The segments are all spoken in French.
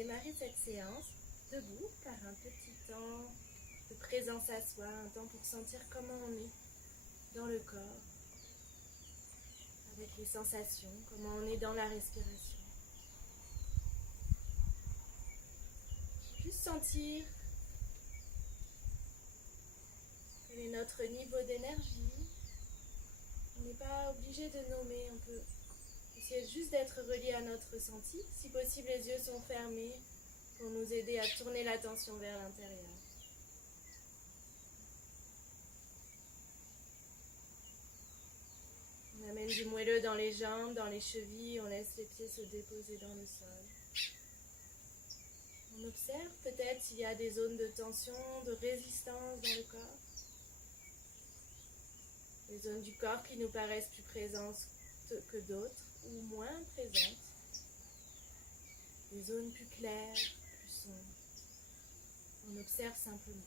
démarrer cette séance debout par un petit temps de présence à soi, un temps pour sentir comment on est dans le corps, avec les sensations, comment on est dans la respiration. Juste sentir quel est notre niveau d'énergie. On n'est pas obligé de nommer, on peut essayer juste d'être relié à notre ressenti. Si possible, les yeux sont fermés pour nous aider à tourner l'attention vers l'intérieur. On amène du moelleux dans les jambes, dans les chevilles, on laisse les pieds se déposer dans le sol. On observe peut-être s'il y a des zones de tension, de résistance dans le corps. Des zones du corps qui nous paraissent plus présentes que d'autres ou moins présentes. Des zones plus claires, plus sombres. On observe simplement.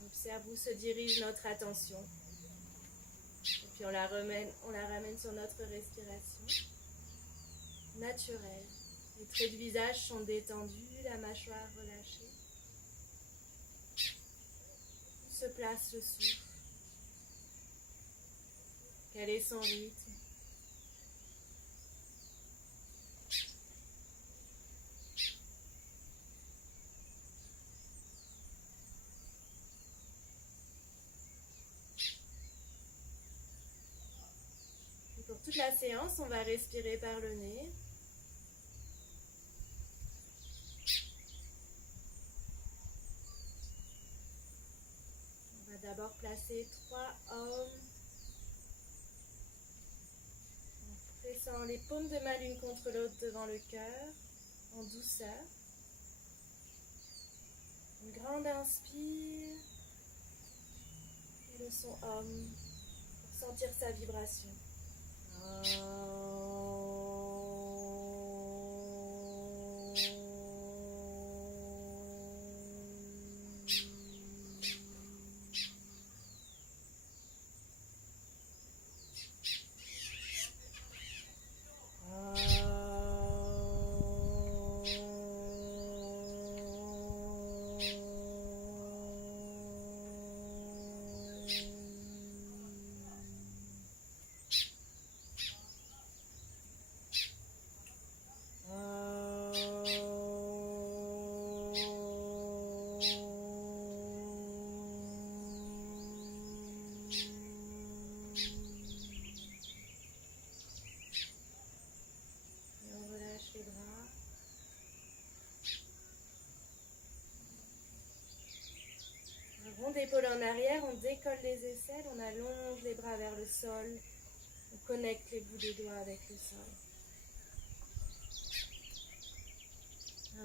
On observe où se dirige notre attention. Et puis on la ramène sur notre respiration naturelle. Les traits du visage sont détendus, la mâchoire relâchée. Où se place le souffle? Quel est son rythme? Et pour toute la séance, on va respirer par le nez. On va d'abord placer 3 hommes en pressant les paumes de main l'une contre l'autre devant le cœur, en douceur. Une grande inspire et le son Om pour sentir sa vibration. On épaule en arrière, on décolle les aisselles, on allonge les bras vers le sol, on connecte les bouts des doigts avec le sol.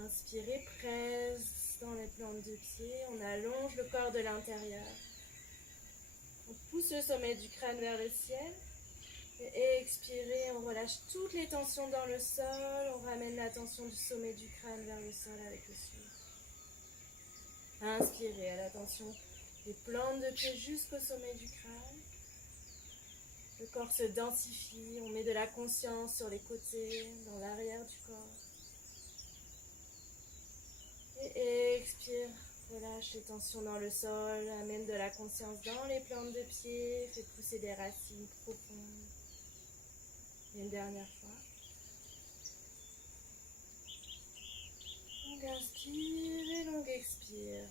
Inspirez, presse dans les plantes de pied, on allonge le corps de l'intérieur. On pousse le sommet du crâne vers le ciel. Et expirez, on relâche toutes les tensions dans le sol, on ramène la tension du sommet du crâne vers le sol avec le souffle. Inspirez à la tension des plantes de pied jusqu'au sommet du crâne. Le corps se densifie, on met de la conscience sur les côtés, dans l'arrière du corps. Et expire, relâche les tensions dans le sol, amène de la conscience dans les plantes de pied, fait pousser des racines profondes. Et une dernière fois. Longue inspire et longue expire.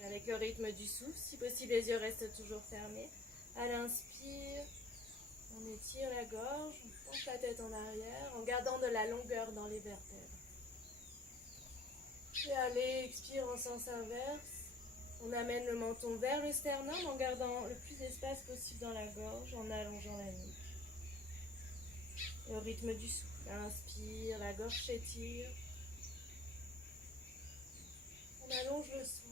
Et avec le rythme du souffle, si possible les yeux restent toujours fermés. À l'inspire, on étire la gorge, on penche la tête en arrière en gardant de la longueur dans les vertèbres. Et à l'expire en sens inverse, on amène le menton vers le sternum en gardant le plus d'espace possible dans la gorge, en allongeant la nuque. Et au rythme du souffle, inspire, la gorge s'étire. On allonge le souffle.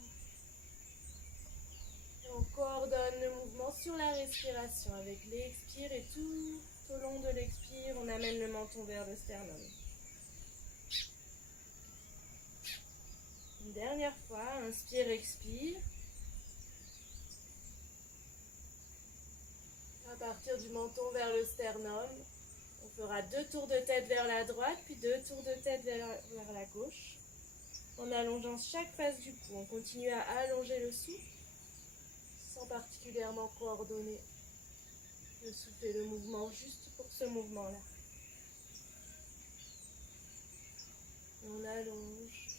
Et on coordonne le mouvement sur la respiration avec l'expire et tout au long de l'expire, on amène le menton vers le sternum. Une dernière fois, inspire, expire. À partir du menton vers le sternum, on fera 2 tours de tête vers la droite, puis 2 tours de tête vers la gauche. En allongeant chaque face du cou, on continue à allonger le souffle, sans particulièrement coordonner le souffle et le mouvement, juste pour ce mouvement-là. On allonge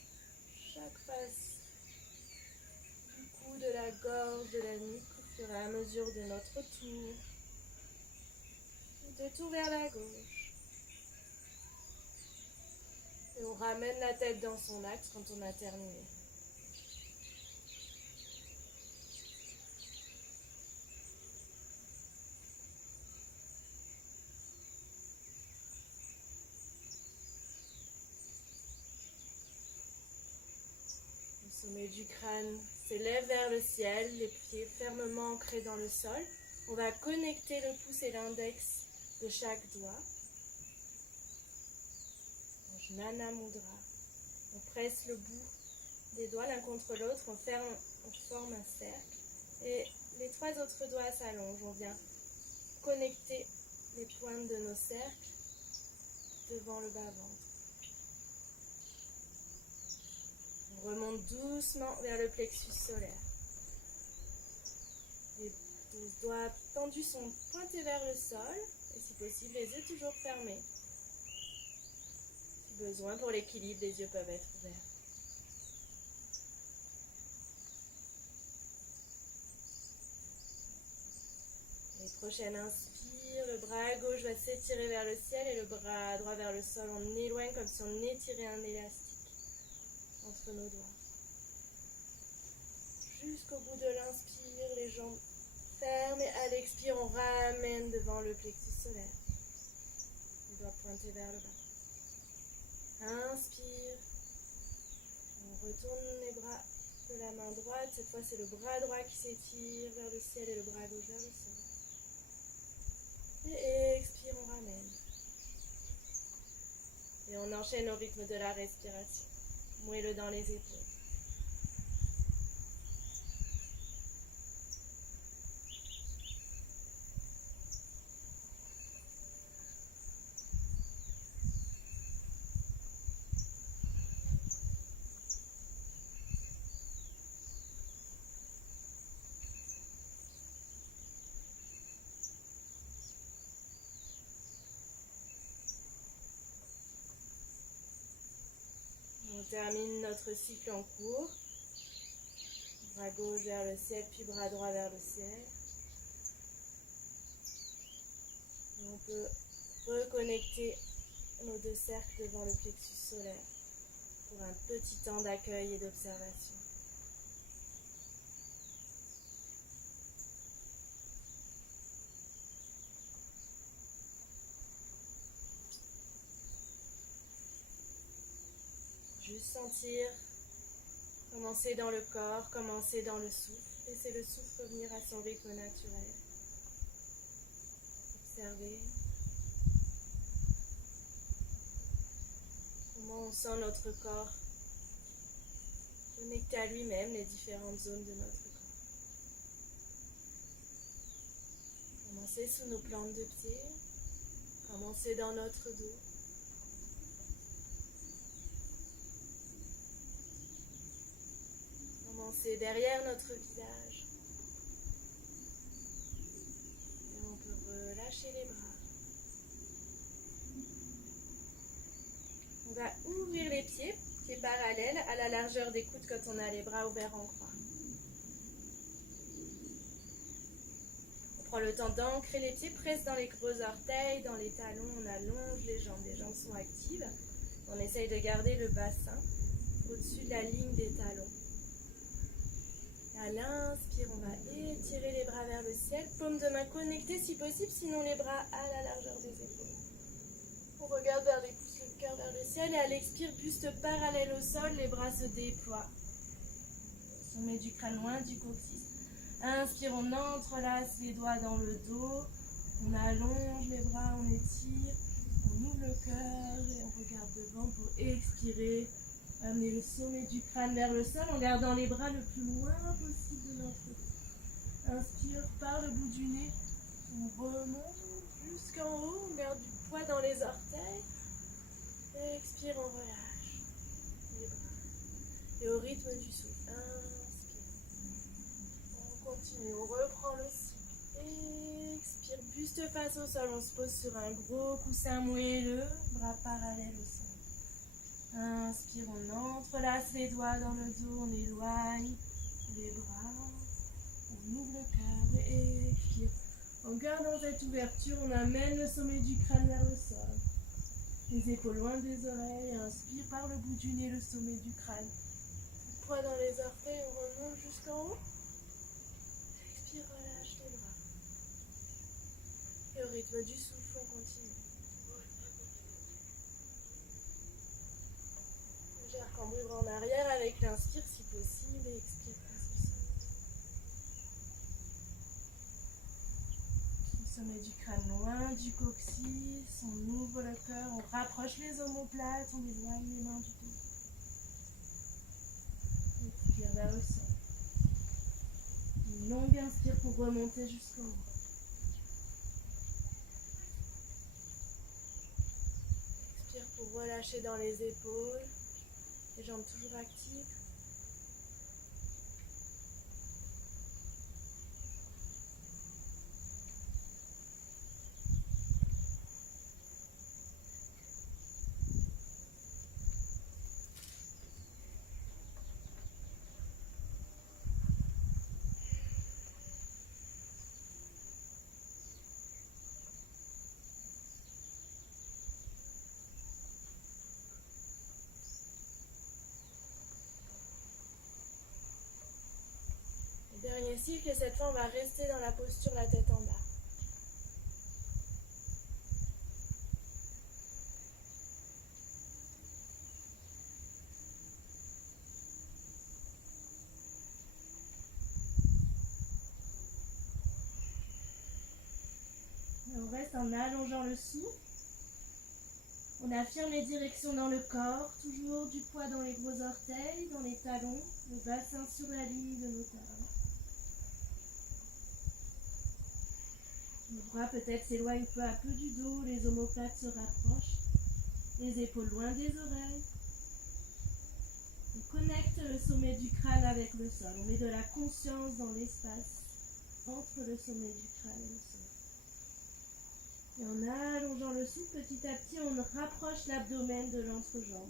chaque face du cou, de la gorge, de la nuque, au fur et à mesure de notre tour. 2 tours vers la gauche. Et on ramène la tête dans son axe quand on a terminé. Le sommet du crâne s'élève vers le ciel, les pieds fermement ancrés dans le sol. On va connecter le pouce et l'index de chaque doigt. En Jnana Mudra. On presse le bout des doigts l'un contre l'autre, on forme un cercle. Et les 3 autres doigts s'allongent. On vient connecter les pointes de nos cercles devant le bas-ventre. On remonte doucement vers le plexus solaire. Les 12 doigts tendus sont pointés vers le sol, et si possible, les yeux toujours fermés. Si besoin, pour l'équilibre, les yeux peuvent être ouverts. Les prochaines inspires, le bras gauche va s'étirer vers le ciel et le bras droit vers le sol. On éloigne comme si on étirait un élastique entre nos doigts. Jusqu'au bout de l'inspire, les jambes fermes et à l'expire, on ramène devant le plexus solaire. Les doigts pointés vers le bas. Inspire. On retourne les bras de la main droite. Cette fois, c'est le bras droit qui s'étire vers le ciel et le bras gauche vers le sol. Et expire, on ramène. Et on enchaîne au rythme de la respiration. Moelleux dans les épaules. On termine notre cycle en cours. Bras gauche vers le ciel, puis bras droit vers le ciel. Et on peut reconnecter nos 2 cercles devant le plexus solaire pour un petit temps d'accueil et d'observation. Juste sentir, commencer dans le corps, commencer dans le souffle. Laissez le souffle revenir à son rythme naturel. Observez comment on sent notre corps connecté à lui-même, les différentes zones de notre corps. Commencez sous nos plantes de pied, commencez dans notre dos. Commencez derrière notre visage. Et on peut relâcher les bras. On va ouvrir les pieds parallèles à la largeur des coudes quand on a les bras ouverts en croix. On prend le temps d'ancrer les pieds, presse dans les gros orteils, dans les talons, on allonge les jambes sont actives. On essaye de garder le bassin au-dessus de la ligne des talons. À l'inspire, on va étirer les bras vers le ciel, paume de main connectée si possible, sinon les bras à la largeur des épaules. On regarde vers les pouces, le cœur vers le ciel, et à l'expire, buste parallèle au sol, les bras se déploient. Sommet du crâne loin du coccyx. Inspire, on entrelace les doigts dans le dos, on allonge les bras, on étire, on ouvre le cœur et on regarde devant pour expirer. Amenez le sommet du crâne vers le sol en gardant les bras le plus loin possible de notre dos. Inspire par le bout du nez. On remonte jusqu'en haut. On garde du poids dans les orteils. Expire, on relâche les bras. Et au rythme du souffle. Inspire. On continue. On reprend le cycle. Expire. Buste face au sol. On se pose sur un gros coussin moelleux. Bras parallèles au sol. Inspire, on entrelace les doigts dans le dos, on éloigne les bras, on ouvre le cœur et expire. En gardant cette ouverture, on amène le sommet du crâne vers le sol. Les épaules loin des oreilles, inspire par le bout du nez le sommet du crâne. Poids dans les orteils, on remonte jusqu'en haut. Expire, relâche les bras. Et au rythme du souffle, on continue. Cambrure en arrière avec l'inspire si possible et expire face au sol. Le sommet du crâne loin du coccyx, on ouvre le cœur, on rapproche les omoplates, on éloigne les mains du dos. Expire vers le sol. Une longue inspire pour remonter jusqu'en haut. Expire pour relâcher dans les épaules. Les jambes toujours actives. Dernier cycle et cette fois on va rester dans la posture la tête en bas. Et on reste en allongeant le souffle. On affirme les directions dans le corps, toujours du poids dans les gros orteils, dans les talons, le bassin sur la ligne de nos talons. Les bras peut-être s'éloignent peu à peu du dos, les omoplates se rapprochent, les épaules loin des oreilles. On connecte le sommet du crâne avec le sol. On met de la conscience dans l'espace entre le sommet du crâne et le sol. Et en allongeant le souffle, petit à petit, on rapproche l'abdomen de l'entrejambe.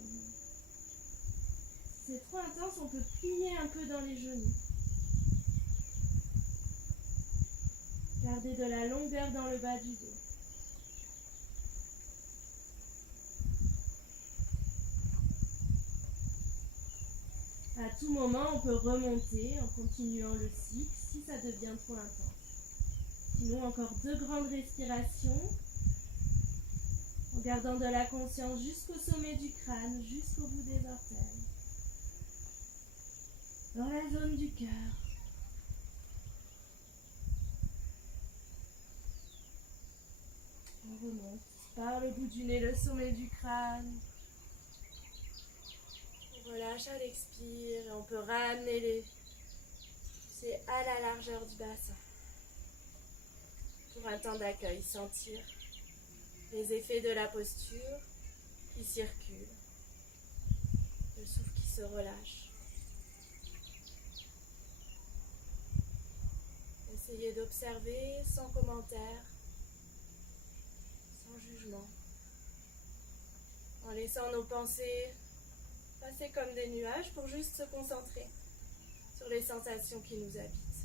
Si c'est trop intense, on peut plier un peu dans les genoux. Gardez de la longueur dans le bas du dos. À tout moment, on peut remonter en continuant le cycle si ça devient trop intense. Sinon, encore 2 grandes respirations en gardant de la conscience jusqu'au sommet du crâne, jusqu'au bout des orteils. Dans la zone du cœur. On remonte par le bout du nez, le sommet du crâne. On relâche à l'expire et on peut ramener les pieds à la largeur du bassin. Pour un temps d'accueil, sentir les effets de la posture qui circulent, le souffle qui se relâche. Essayez d'observer sans commentaire, sans jugement, en laissant nos pensées passer comme des nuages pour juste se concentrer sur les sensations qui nous habitent,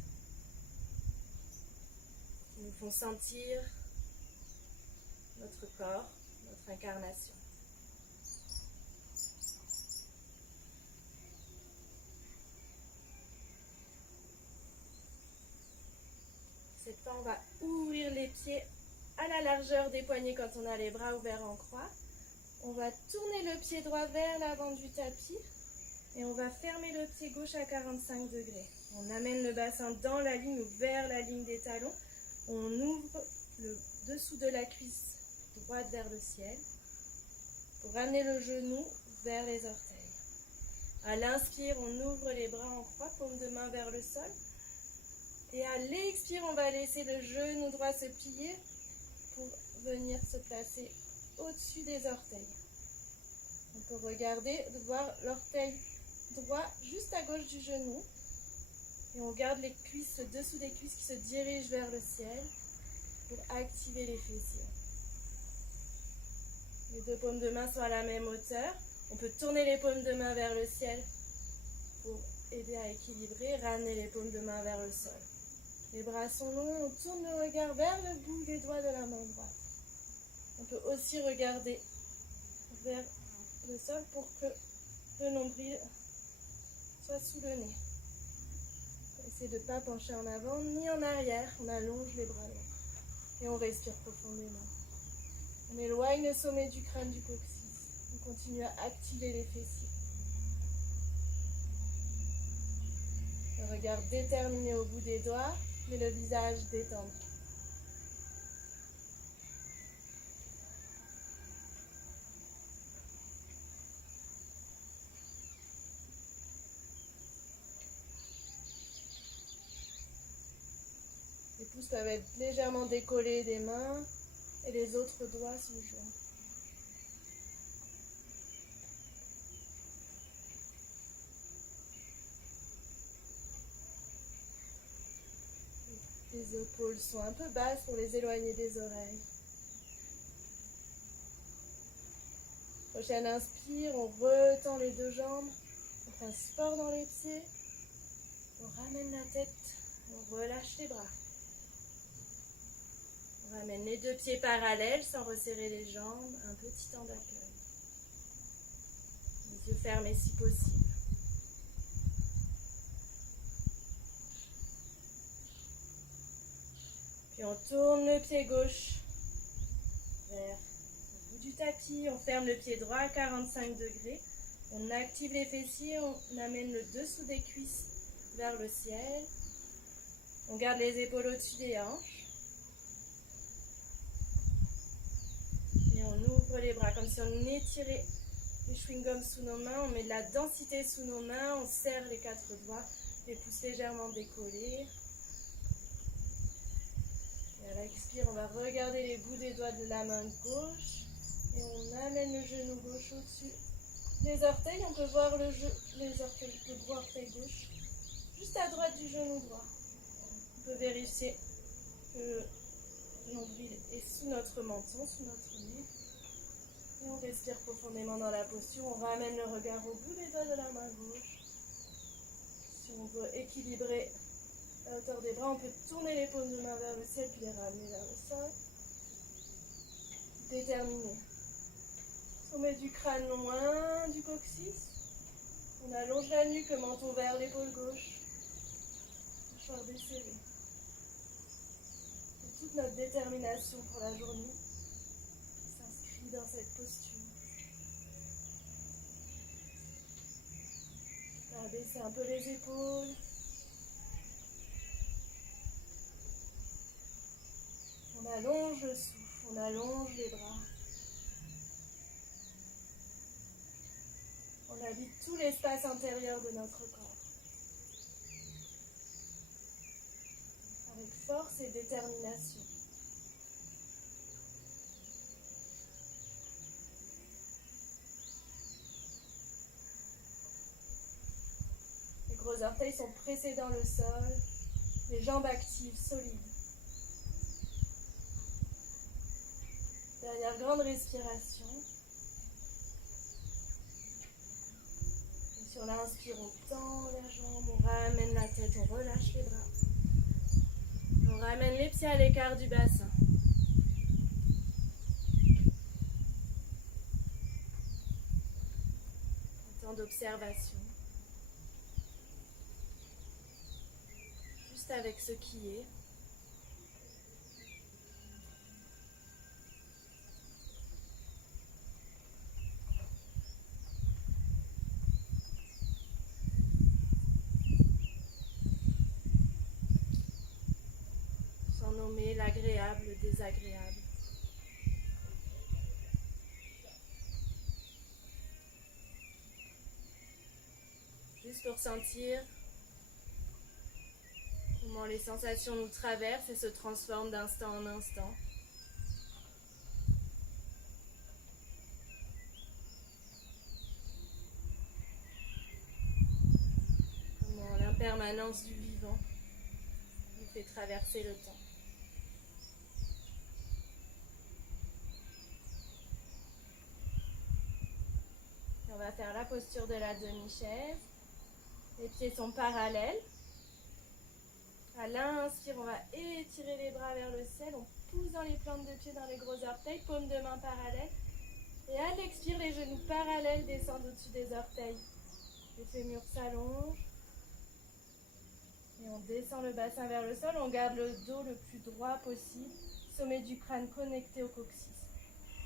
qui nous font sentir notre corps, notre incarnation. Cette fois, on va ouvrir les pieds à la largeur des poignets quand on a les bras ouverts en croix. On va tourner le pied droit vers l'avant du tapis et on va fermer le pied gauche à 45 degrés. On amène le bassin dans la ligne ou vers la ligne des talons. On ouvre le dessous de la cuisse droite vers le ciel pour ramener le genou vers les orteils. À l'inspire, on ouvre les bras en croix, paume de main vers le sol. Et à l'expire, on va laisser le genou droit se plier pour venir se placer au-dessus des orteils. On peut regarder, voir l'orteil droit juste à gauche du genou. Et on garde les cuisses, dessous des cuisses qui se dirigent vers le ciel pour activer les fessiers. Les deux paumes de main sont à la même hauteur. On peut tourner les paumes de main vers le ciel pour aider à équilibrer, ramener les paumes de main vers le sol. Les bras sont longs, on tourne le regard vers le bout des doigts de la main droite. On peut aussi regarder vers le sol pour que le nombril soit sous le nez. Essayez de ne pas pencher en avant ni en arrière. On allonge les bras longs et on respire profondément. On éloigne le sommet du crâne du coccyx. On continue à activer les fessiers. Le regard déterminé au bout des doigts, mais le visage détendu. Les pouces peuvent être légèrement décollés des mains et les autres doigts sont joints. Les épaules sont un peu basses pour les éloigner des oreilles. Prochaine inspire, on retend les deux jambes, on fait un sport dans les pieds, on ramène la tête, on relâche les bras. On ramène les deux pieds parallèles sans resserrer les jambes, un petit temps d'accueil. Les yeux fermés si possible. Puis on tourne le pied gauche vers le bout du tapis, on ferme le pied droit à 45 degrés. On active les fessiers, on amène le dessous des cuisses vers le ciel. On garde les épaules au-dessus des hanches. Et on ouvre les bras comme si on étirait les chewing-gums sous nos mains. On met de la densité sous nos mains, on serre les quatre doigts, les pouces légèrement décollés. Et à l'expire, on va regarder les bouts des doigts de la main gauche. Et on amène le genou gauche au-dessus des orteils. On peut voir le gros orteil gauche juste à droite du genou droit. On peut vérifier que le nombril est sous notre menton, sous notre nez. Et on respire profondément dans la posture. On ramène le regard au bout des doigts de la main gauche. Si on veut équilibrer la hauteur des bras, on peut tourner les paumes de main vers le ciel puis les ramener vers le sol. Déterminé. Sommet du crâne loin du coccyx. On allonge la nuque, le menton vers l'épaule gauche. Mâchoire desserrée. Et toute notre détermination pour la journée s'inscrit dans cette posture. On va baisser un peu les épaules. On allonge le souffle, on allonge les bras. On habite tout l'espace intérieur de notre corps. Avec force et détermination. Les gros orteils sont pressés dans le sol, les jambes actives, solides. Dernière grande respiration. Et sur l'inspire, on tend la jambe, on ramène la tête, on relâche les bras. On ramène les pieds à l'écart du bassin. Un temps d'observation. Juste avec ce qui est. Nommer l'agréable, le désagréable. Juste pour sentir comment les sensations nous traversent et se transforment d'instant en instant. Comment l'impermanence du vivant nous fait traverser le temps. On va faire la posture de la demi-chaise. Les pieds sont parallèles. À l'inspire, on va étirer les bras vers le ciel. On pousse dans les plantes de pied, dans les gros orteils, paumes de main parallèles. Et à l'expire, les genoux parallèles descendent au-dessus des orteils. Les fémurs s'allongent. Et on descend le bassin vers le sol. On garde le dos le plus droit possible. Sommet du crâne connecté au coccyx.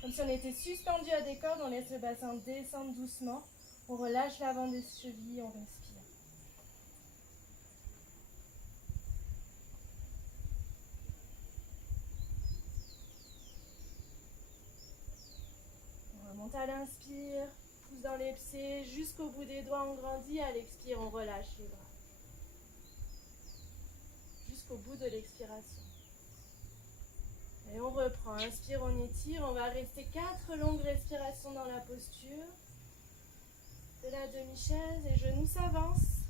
Comme si on était suspendu à des cordes, on laisse le bassin descendre doucement. On relâche l'avant des chevilles, on respire. On remonte à l'inspire, pousse dans les pieds, jusqu'au bout des doigts, on grandit. À l'expire, on relâche les bras. Jusqu'au bout de l'expiration. Et on reprend, inspire, on étire, on va rester 4 longues respirations dans la posture de la demi-chaise, les genoux s'avancent.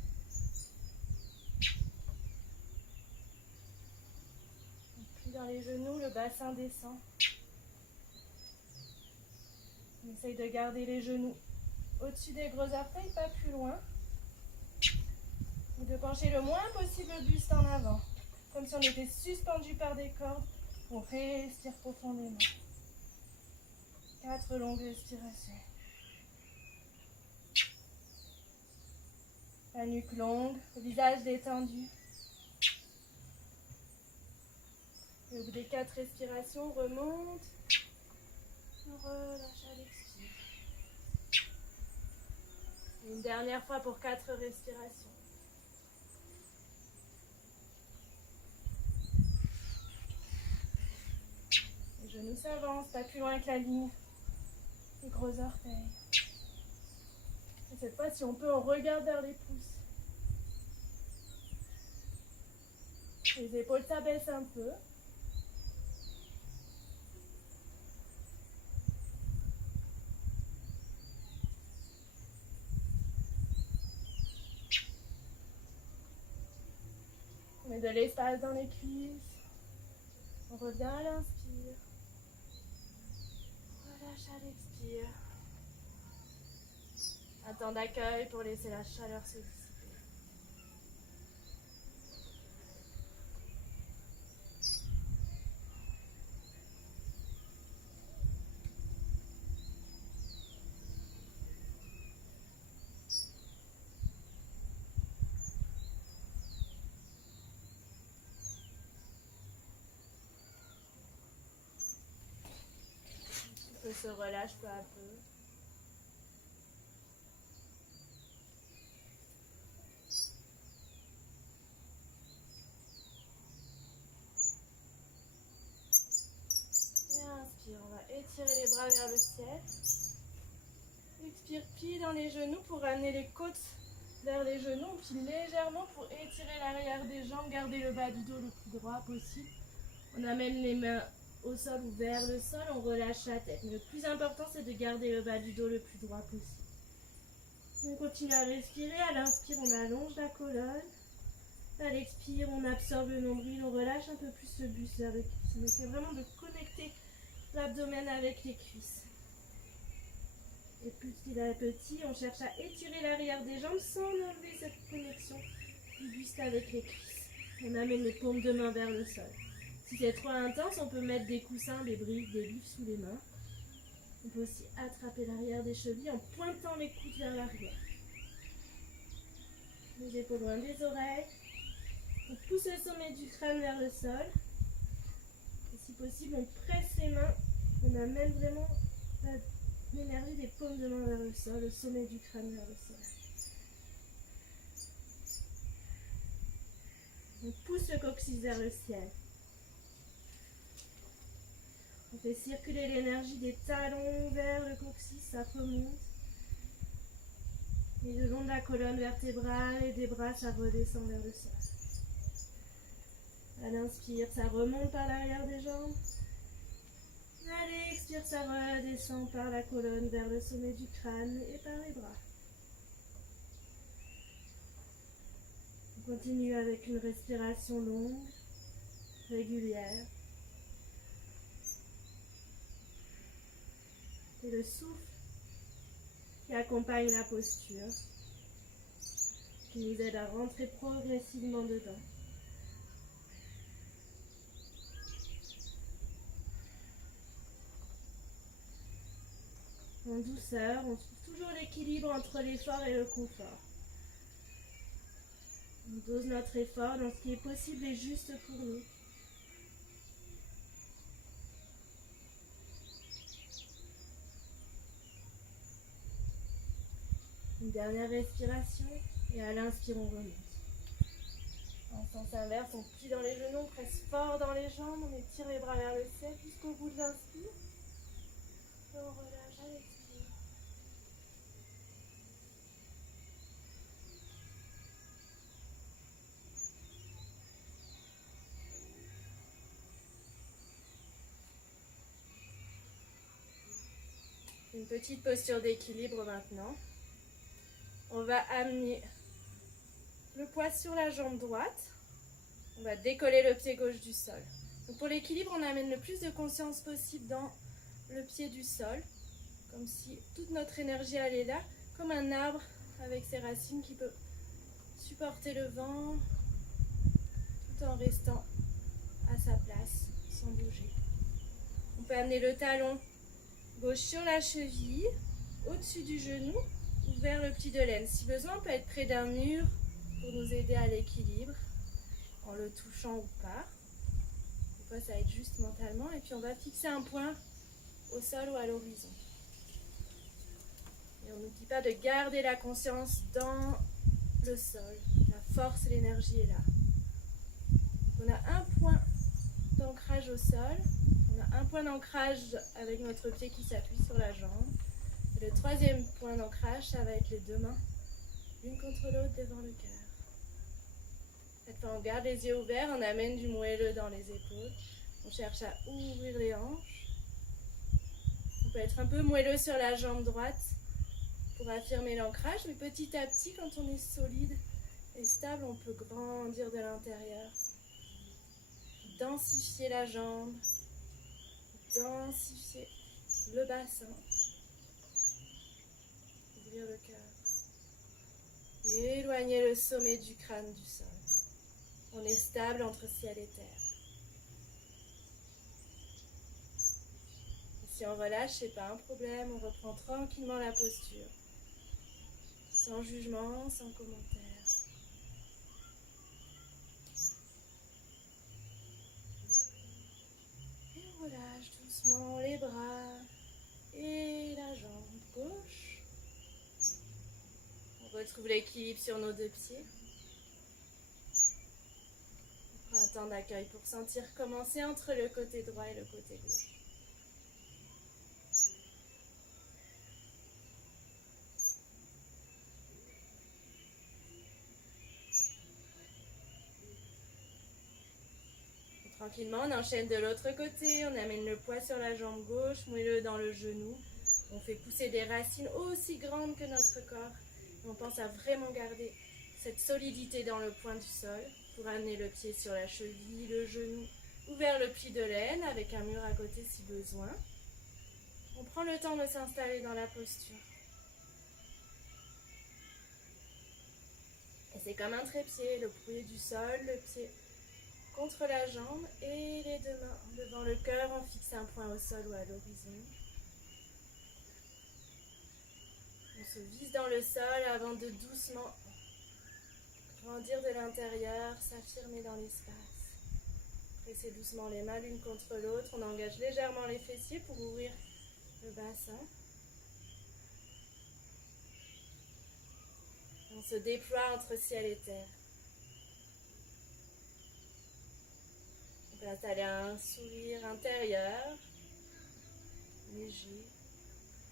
On plie dans les genoux, le bassin descend. On essaye de garder les genoux au-dessus des gros orteils, pas plus loin. Et de pencher le moins possible le buste en avant, comme si on était suspendu par des cordes. On respire profondément. 4 longues respirations. La nuque longue, le visage détendu. Et au bout des 4 respirations, on remonte. On relâche à l'expire. Une dernière fois pour 4 respirations. Les genoux s'avancent, pas plus loin que la ligne. Les gros orteils. Et cette fois, si on peut, on regarde vers les pouces. Les épaules s'abaissent un peu. On met de l'espace dans les cuisses. On revient à l'inspire. Relâche à l'expire. Un temps d'accueil pour laisser la chaleur se dissiper. On se relâche peu à peu. Et inspire, on va étirer les bras vers le ciel. Expire, plie dans les genoux pour ramener les côtes vers les genoux. On plie légèrement pour étirer l'arrière des jambes, garder le bas du dos le plus droit possible. On amène les mains au sol ou vers le sol, on relâche la tête. Mais le plus important, c'est de garder le bas du dos le plus droit possible. On continue à respirer. À l'inspire, on allonge la colonne. À l'expire, on absorbe le nombril, on relâche un peu plus le buste vers les cuisses. On essaie vraiment de connecter l'abdomen avec les cuisses. Et petit à petit, on cherche à étirer l'arrière des jambes sans enlever cette connexion du buste avec les cuisses. On amène les paumes de main vers le sol. Si c'est trop intense, on peut mettre des coussins, des briques, des livres sous les mains. On peut aussi attraper l'arrière des chevilles en pointant les coudes vers l'arrière. Les épaules loin des oreilles. On pousse le sommet du crâne vers le sol. Et si possible, on presse les mains. On amène vraiment l'énergie des paumes de main vers le sol, le sommet du crâne vers le sol. On pousse le coccyx vers le ciel. On fait circuler l'énergie des talons vers le coccyx, ça remonte. Et le long de la colonne vertébrale et des bras, ça redescend vers le sol. À l'inspire, ça remonte par l'arrière des jambes. À l'expire, ça redescend par la colonne vers le sommet du crâne et par les bras. On continue avec une respiration longue, régulière. C'est le souffle qui accompagne la posture, qui nous aide à rentrer progressivement dedans. En douceur, on trouve toujours l'équilibre entre l'effort et le confort. On dose notre effort dans ce qui est possible et juste pour nous. Une dernière respiration et à l'inspire on remonte. En sens inverse, on plie dans les genoux, on presse fort dans les jambes, on étire les bras vers le ciel jusqu'au bout de l'inspire. Et on relâche à l'expire. Une petite posture d'équilibre maintenant. On va amener le poids sur la jambe droite. On va décoller le pied gauche du sol. Donc pour l'équilibre, on amène le plus de conscience possible dans le pied du sol. Comme si toute notre énergie allait là, comme un arbre avec ses racines qui peut supporter le vent tout en restant à sa place, sans bouger. On peut amener le talon gauche sur la cheville, au-dessus du genou, ou vers le pli de laine. Si besoin, on peut être près d'un mur pour nous aider à l'équilibre, en le touchant ou pas. Des fois, ça aide juste mentalement. Et puis, on va fixer un point au sol ou à l'horizon. Et on n'oublie pas de garder la conscience dans le sol. La force et l'énergie est là. Donc, on a un point d'ancrage au sol. On a un point d'ancrage avec notre pied qui s'appuie sur la jambe. Et le troisième point d'ancrage, ça va être les deux mains, l'une contre l'autre devant le cœur. Cette fois, on garde les yeux ouverts, on amène du moelleux dans les épaules. On cherche à ouvrir les hanches. On peut être un peu moelleux sur la jambe droite pour affirmer l'ancrage, mais petit à petit, quand on est solide et stable, on peut grandir de l'intérieur. Densifier la jambe, densifier le bassin, ouvrir le cœur. Et éloigner le sommet du crâne du sol. On est stable entre ciel et terre. Et si on relâche, c'est pas un problème, on reprend tranquillement la posture. Sans jugement, sans commentaire. Et on relâche doucement les bras et la jambe gauche. On retrouve l'équilibre sur nos deux pieds. On prend un temps d'accueil pour sentir commencer entre le côté droit et le côté gauche. Tranquillement, on enchaîne de l'autre côté, on amène le poids sur la jambe gauche, moelleux dans le genou. On fait pousser des racines aussi grandes que notre corps. Et on pense à vraiment garder cette solidité dans le point du sol pour amener le pied sur la cheville, le genou ou vers le pli de laine avec un mur à côté si besoin. On prend le temps de s'installer dans la posture. Et c'est comme un trépied, le pied du sol, le pied contre la jambe et les deux mains devant le cœur, on fixe un point au sol ou à l'horizon. On se vise dans le sol avant de doucement grandir de l'intérieur, s'affirmer dans l'espace. Presser doucement les mains l'une contre l'autre, on engage légèrement les fessiers pour ouvrir le bassin. On se déploie entre ciel et terre. On peut installer un sourire intérieur, léger,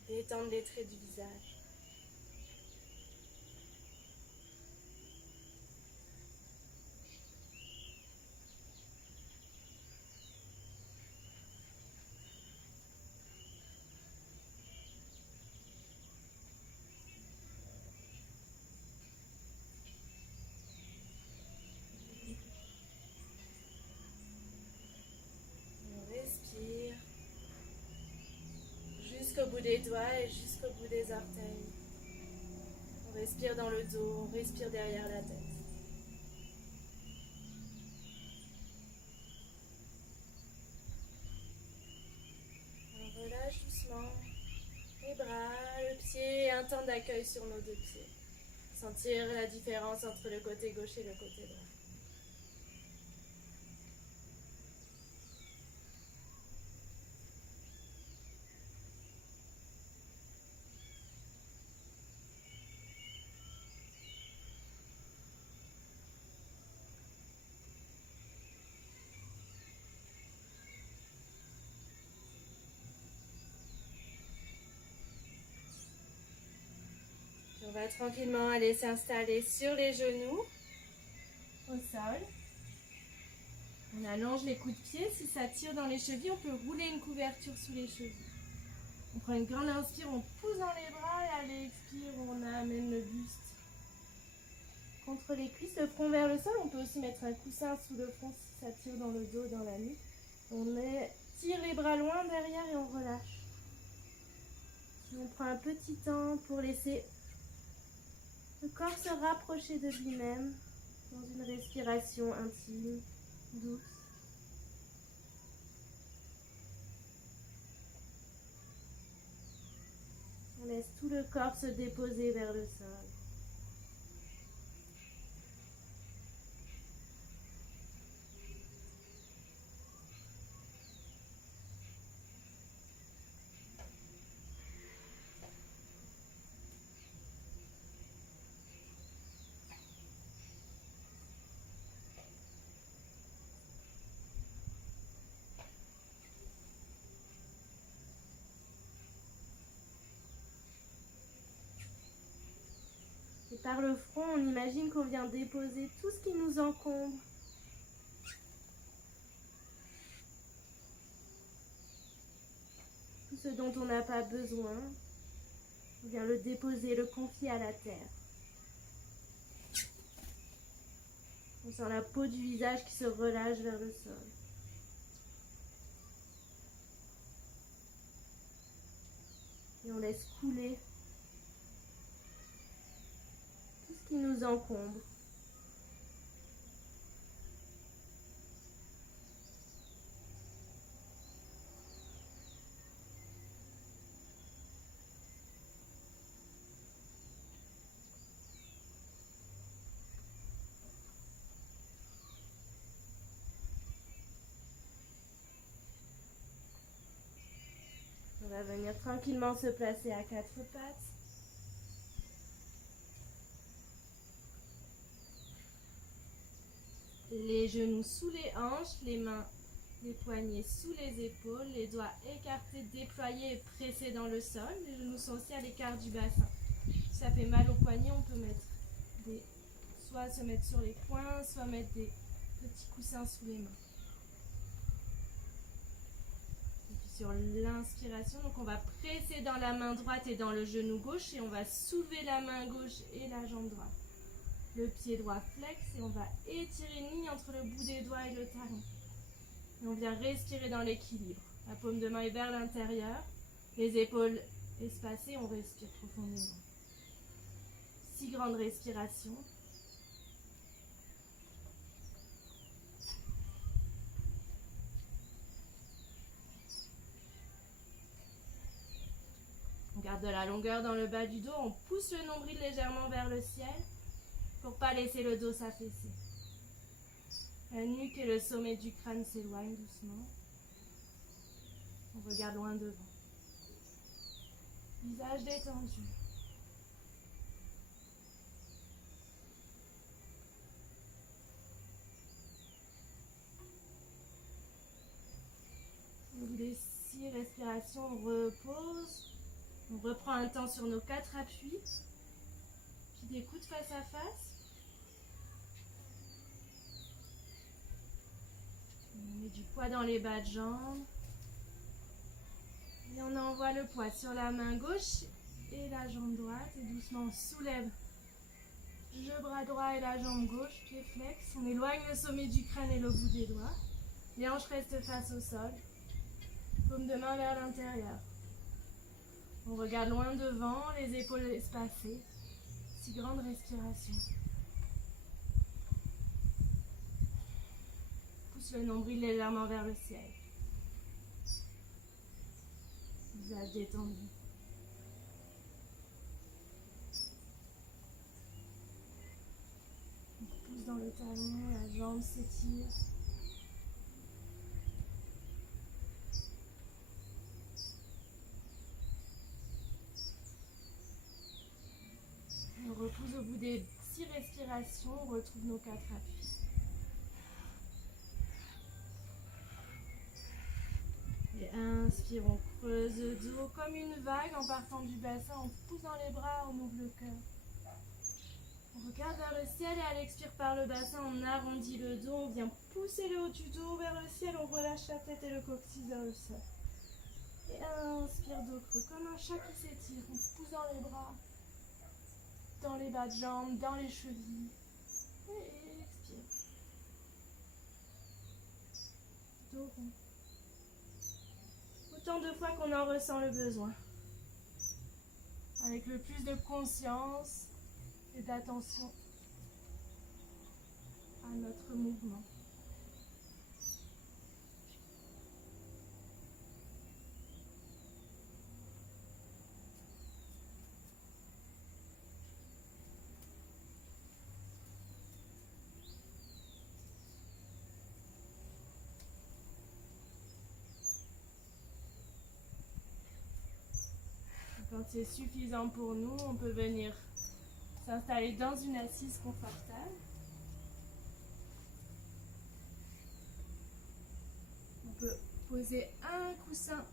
détendre les traits du visage. des doigts et jusqu'au bout des orteils. On respire dans le dos, on respire derrière la tête. On relâche doucement les bras, le pied et un temps d'accueil sur nos deux pieds. Sentir la différence entre le côté gauche et le côté droit. On va tranquillement aller s'installer sur les genoux, au sol. On allonge les coups de pied. Si ça tire dans les chevilles, on peut rouler une couverture sous les chevilles. On prend une grande inspire, on pousse dans les bras et à l'expire, on amène le buste contre les cuisses, le front vers le sol. On peut aussi mettre un coussin sous le front si ça tire dans le dos, dans la nuque. Tire les bras loin derrière et on relâche. Puis on prend un petit temps pour laisser le corps se rapprocher de lui-même dans une respiration intime, douce. On laisse tout le corps se déposer vers le sol. Et par le front, on imagine qu'on vient déposer tout ce qui nous encombre. Tout ce dont on n'a pas besoin, on vient le déposer, le confier à la terre. On sent la peau du visage qui se relâche vers le sol. Et on laisse couler tout ce qui nous encombre. On va venir tranquillement se placer à quatre pattes. Les genoux sous les hanches, les mains, les poignets sous les épaules, les doigts écartés, déployés et pressés dans le sol. Les genoux sont aussi à l'écart du bassin. Si ça fait mal aux poignets, on peut soit se mettre sur les coins, soit mettre des petits coussins sous les mains. Sur l'inspiration, donc on va presser dans la main droite et dans le genou gauche et on va soulever la main gauche et la jambe droite. Le pied droit flex et on va étirer une ligne entre le bout des doigts et le talon. Et on vient respirer dans l'équilibre. La paume de main est vers l'intérieur, les épaules espacées, on respire profondément. 6 grandes respirations. On garde de la longueur dans le bas du dos, on pousse le nombril légèrement vers le ciel pour ne pas laisser le dos s'affaisser. La nuque et le sommet du crâne s'éloignent doucement. On regarde loin devant. Visage détendu. Au bout des 6 respirations, on repose. On reprend un temps sur nos 4 appuis, puis des coudes face à face. On met du poids dans les bas de jambes. Et on envoie le poids sur la main gauche et la jambe droite. Et doucement, on soulève le bras droit et la jambe gauche, pied flex. On éloigne le sommet du crâne et le bout des doigts. Les hanches restent face au sol. Paume de main vers l'intérieur. On regarde loin devant, les épaules espacées. 6 grandes respirations. Pousse le nombril légèrement vers le ciel. Visage détendu. On pousse dans le talon, la jambe s'étire. On repousse au bout des 6 respirations, on retrouve nos 4 appuis. Et inspire, on creuse le dos comme une vague en partant du bassin, on pousse dans les bras, on ouvre le cœur. On regarde vers le ciel et à l'expire par le bassin, on arrondit le dos, on vient pousser le haut du dos vers le ciel, on relâche la tête et le coccyx vers le sol. Et inspire, dos creux, comme un chat qui s'étire, on pousse dans les bras, dans les bas de jambes, dans les chevilles. Et expire. Dos rond. Autant de fois qu'on en ressent le besoin. Avec le plus de conscience et d'attention à notre mouvement. Quand c'est suffisant pour nous, on peut venir s'installer dans une assise confortable. On peut poser un coussin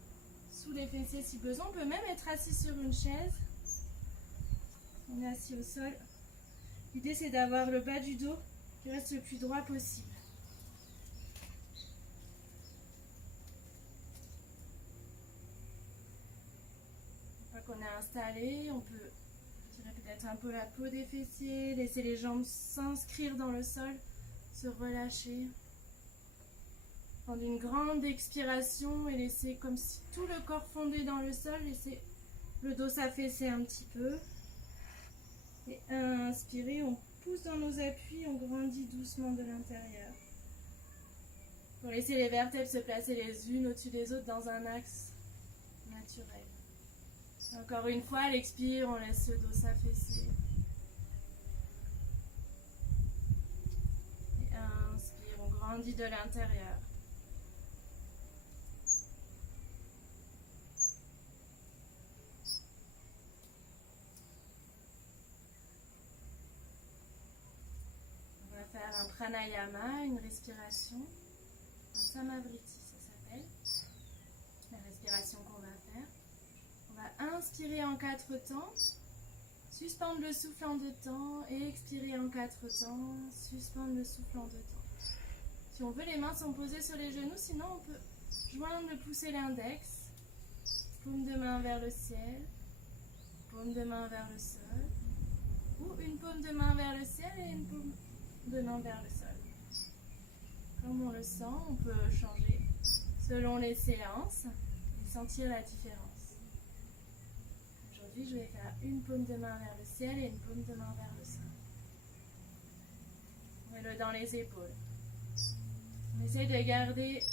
sous les fessiers si besoin. On peut même être assis sur une chaise. On est assis au sol. L'idée, c'est d'avoir le bas du dos qui reste le plus droit possible. Qu'on est installé, on peut tirer peut-être un peu la peau des fessiers, laisser les jambes s'inscrire dans le sol, se relâcher. Prendre une grande expiration et laisser comme si tout le corps fondait dans le sol, laisser le dos s'affaisser un petit peu. Et inspirer, on pousse dans nos appuis, on grandit doucement de l'intérieur. Pour laisser les vertèbres se placer les unes au-dessus des autres dans un axe naturel. Encore une fois, à l'expire, on laisse le dos s'affaisser. Et inspire, on grandit de l'intérieur. On va faire un pranayama, une respiration, un samavriti, ça s'appelle, la respiration qu'on va faire. On va inspirer en 4 temps, suspendre le souffle en 2 temps et expirer en 4 temps, suspendre le souffle en 2 temps. Si on veut, les mains sont posées sur les genoux, sinon on peut joindre le pouce et l'index, paume de main vers le ciel, paume de main vers le sol, ou une paume de main vers le ciel et une paume de main vers le sol. Comme on le sent, on peut changer selon les séances et sentir la différence. Aujourd'hui, je vais faire une paume de main vers le ciel et une paume de main vers le sol. On met le dans les épaules. On essaye de garder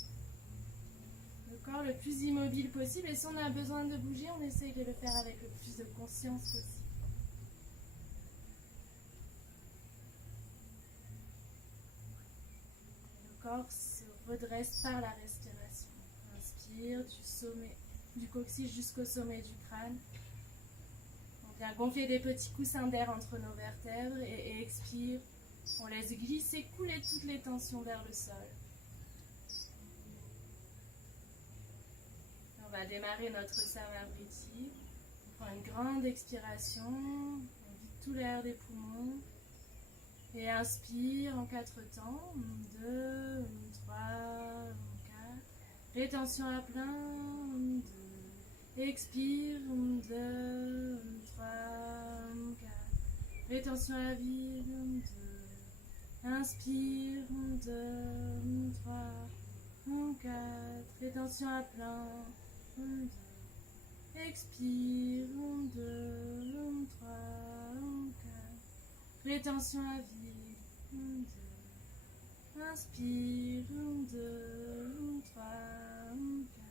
le corps le plus immobile possible et si on a besoin de bouger, on essaye de le faire avec le plus de conscience possible. Le corps se redresse par la respiration. Inspire du sommet du coccyx jusqu'au sommet du crâne. On vient gonfler des petits coussins d'air entre nos vertèbres et expire. On laisse glisser, couler toutes les tensions vers le sol. On va démarrer notre samavriti. On prend une grande expiration. On vide tout l'air des poumons. Et inspire en 4 temps. 1, 2, 3, 4. Rétention à plein. 2. Expire. 2, 3, 4. Rétention à vide. 2. Inspire. 2, 3, 4. Rétention à plein. 2. Expire, 1, 2, 3, 4. Rétention à vide, 1, 2. Inspire, 1, 2, 3, 4.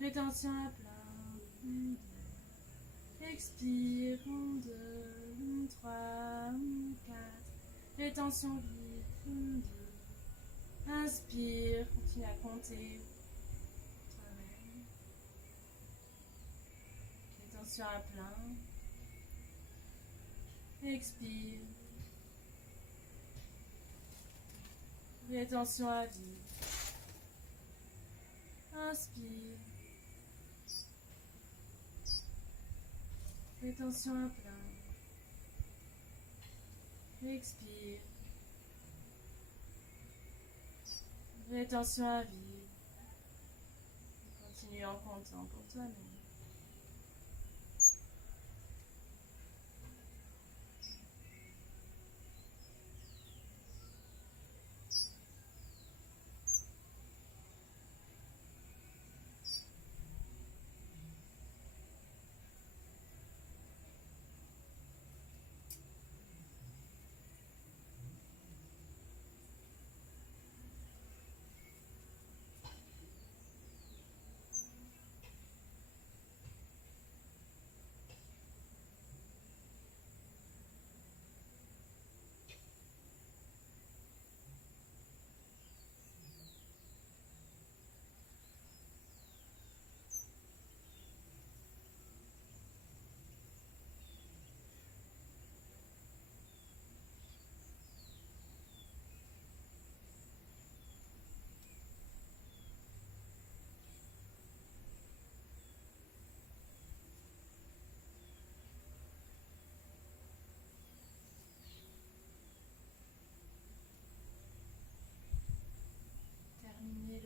Rétention à plat, 1, 2. Expire, 1, 2, 3, 4. Rétention vide, 1, 2. Inspire, continue à compter. Rétention à plein. Expire. Rétention à vide. Inspire. Rétention à plein. Expire. Rétention à vide. Continue en comptant pour toi-même.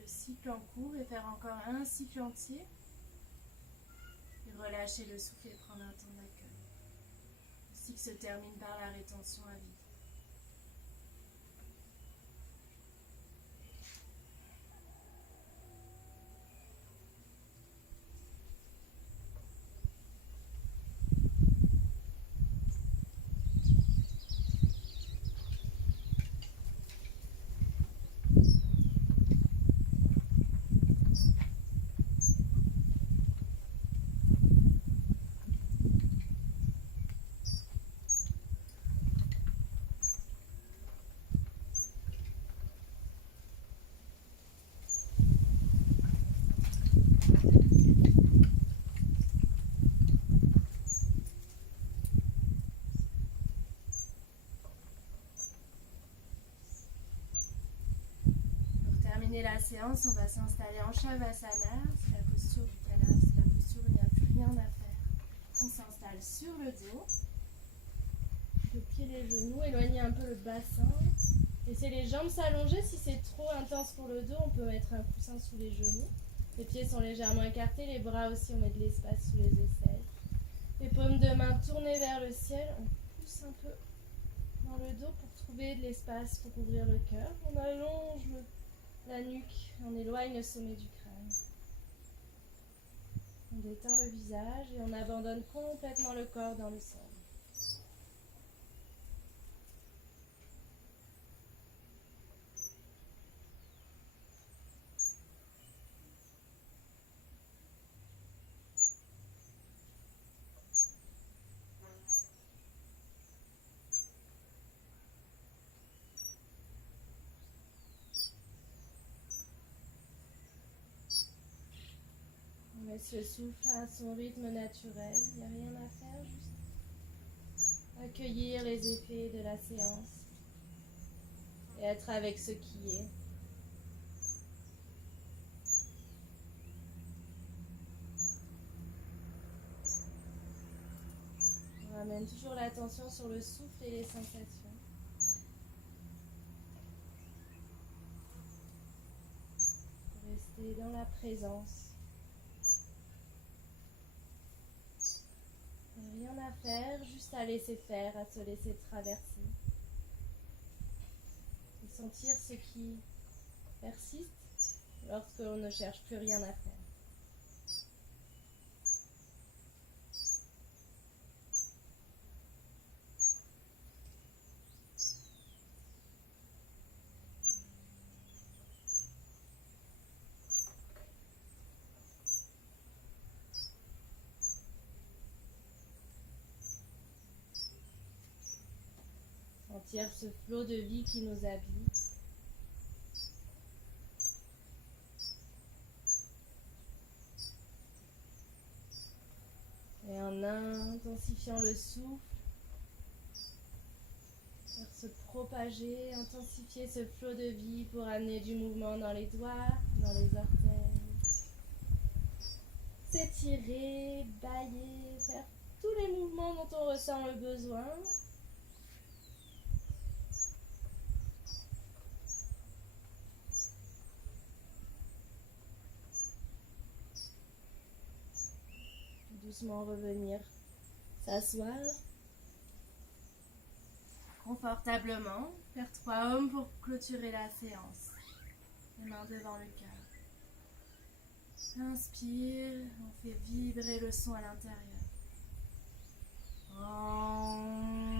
Cycle en cours et faire encore un cycle entier. Et relâcher le souffle et prendre un temps d'accueil. Le cycle se termine par la rétention à vide. La séance, on va s'installer en Shavasana, c'est la posture du canard, c'est la posture où il n'y a plus rien à faire. On s'installe sur le dos, déplier les genoux, éloigner un peu le bassin, laisser les jambes s'allonger. Si c'est trop intense pour le dos, on peut mettre un coussin sous les genoux. Les pieds sont légèrement écartés, les bras aussi, on met de l'espace sous les aisselles. Les paumes de main tournées vers le ciel, on pousse un peu dans le dos pour trouver de l'espace pour ouvrir le cœur. On allonge la nuque, on éloigne le sommet du crâne. On détend le visage et on abandonne complètement le corps dans le sol. On laisse le souffle à son rythme naturel, il n'y a rien à faire, juste accueillir les effets de la séance et être avec ce qui est. On ramène toujours l'attention sur le souffle et les sensations. Pour rester dans la présence. Rien à faire, juste à laisser faire, à se laisser traverser. Et sentir ce qui persiste lorsqu'on ne cherche plus rien à faire. Sentir ce flot de vie qui nous habite. Et en intensifiant le souffle, faire se propager, intensifier ce flot de vie pour amener du mouvement dans les doigts, dans les orteils. S'étirer, bâiller, faire tous les mouvements dont on ressent le besoin. Doucement revenir s'asseoir confortablement, faire 3 ohms pour clôturer la séance. Les mains devant le cœur. Inspire, on fait vibrer le son à l'intérieur. Om.